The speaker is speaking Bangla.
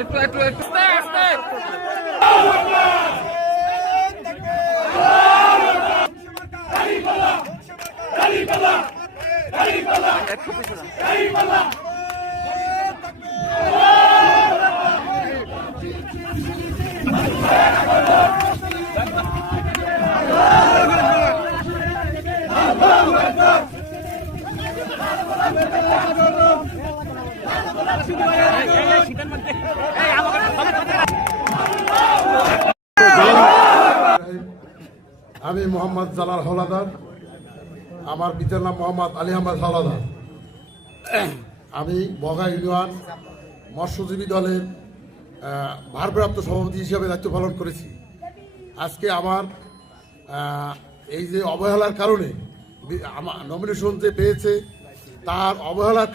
একটু একটু একটু আস্তে আমি মোহাম্মদ জালাল হাওলাদার, আমার পিতার নাম মোহাম্মদ আলী আহমদ হাওলাদার। আমি বগা ইউনিয়ন মৎস্যজীবী দলের ভারপ্রাপ্ত সভাপতি হিসেবে দায়িত্ব পালন করেছি। আজকে আমার এই যে অবহেলার কারণে আমার নমিনেশন যে পেয়েছে তার অবহেলার